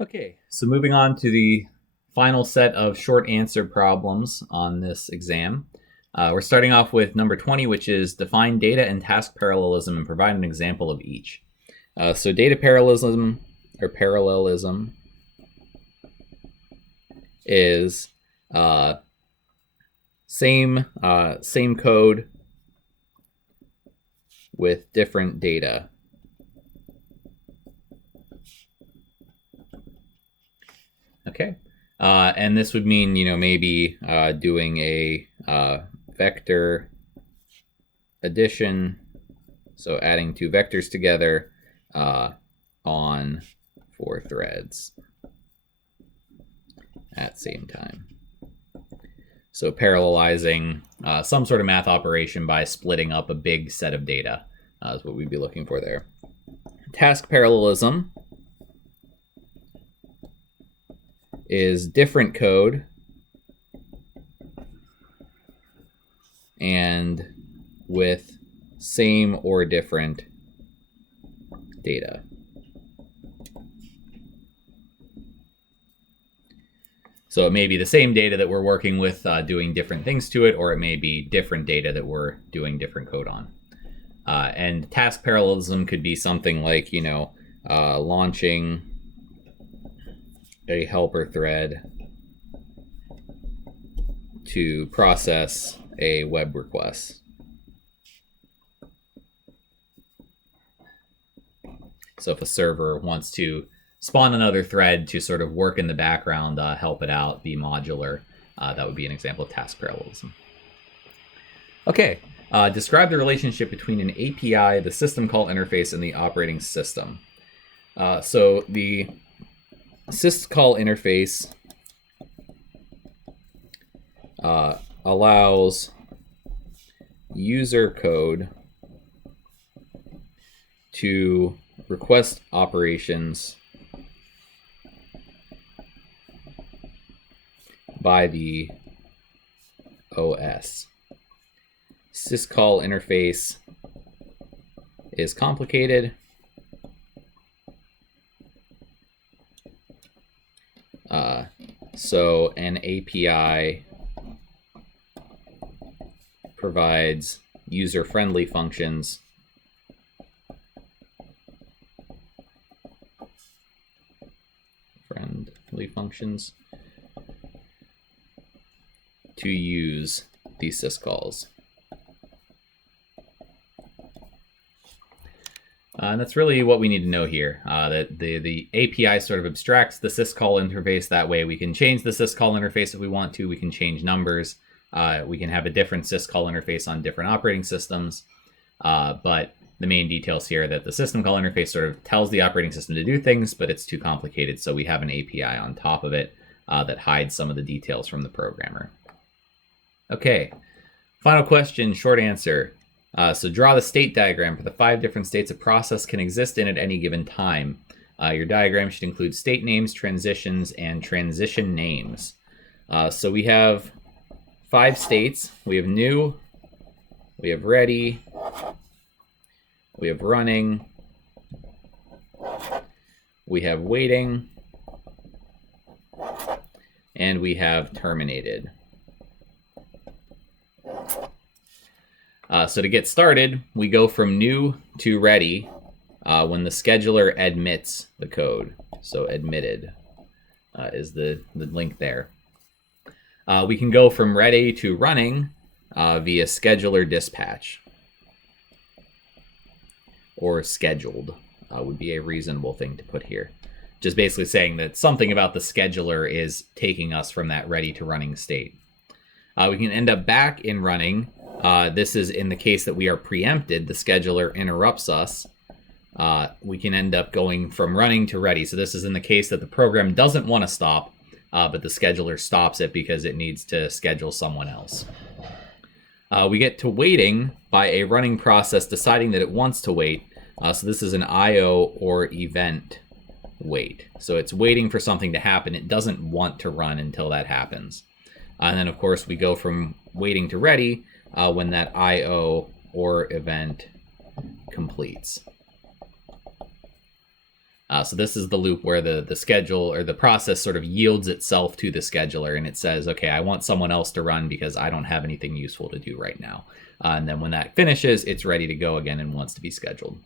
Okay, so moving on to the final set of short answer problems on this exam. We're starting off with number 20, which is define data and task parallelism and provide an example of each. So data parallelism is same code with different data. Okay, and this would mean, maybe doing a vector addition, so adding two vectors together on 4 threads at same time. So parallelizing some sort of math operation by splitting up a big set of data is what we'd be looking for there. Task parallelism is different code and with same or different data. So it may be the same data that we're working with doing different things to it, or it may be different data that we're doing different code on. And task parallelism could be something like, launching a helper thread to process a web request. So if a server wants to spawn another thread to sort of work in the background, help it out, be modular, that would be an example of task parallelism. Okay, describe the relationship between an API, the system call interface, and the operating system. So the syscall interface allows user code to request operations by the OS. Syscall interface is complicated. So an API provides user-friendly functions to use these syscalls. And that's really what we need to know here, that the API sort of abstracts the syscall interface. That way we can change the syscall interface if we want to. We can change numbers. We can have a different syscall interface on different operating systems. But the main details here are that the system call interface sort of tells the operating system to do things, but it's too complicated. So we have an API on top of it that hides some of the details from the programmer. Okay, final question, short answer. So draw the state diagram for the 5 different states a process can exist in at any given time. Your diagram should include state names, transitions, and transition names. So we have 5 states. We have new, we have ready, we have running, we have waiting, and we have terminated. So to get started, we go from new to ready when the scheduler admits the code. So admitted is the link there. We can go from ready to running via scheduler dispatch. Or scheduled would be a reasonable thing to put here. Just basically saying that something about the scheduler is taking us from that ready to running state. We can end up back in running. This is in the case that we are preempted. The scheduler interrupts us. We can end up going from running to ready. So this is in the case that the program doesn't want to stop, but the scheduler stops it because it needs to schedule someone else. We get to waiting by a running process deciding that it wants to wait. So this is an IO or event wait. So it's waiting for something to happen. It doesn't want to run until that happens. And then, of course, we go from waiting to ready when that IO or event completes. So this is the loop where the schedule or the process sort of yields itself to the scheduler, and it says, okay, I want someone else to run because I don't have anything useful to do right now. And then when that finishes, it's ready to go again and wants to be scheduled.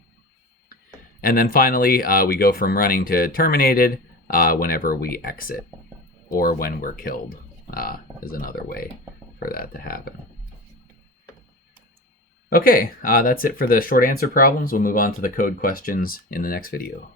And then finally, we go from running to terminated whenever we exit, or when we're killed is another way for that to happen. Okay, that's it for the short answer problems. We'll move on to the code questions in the next video.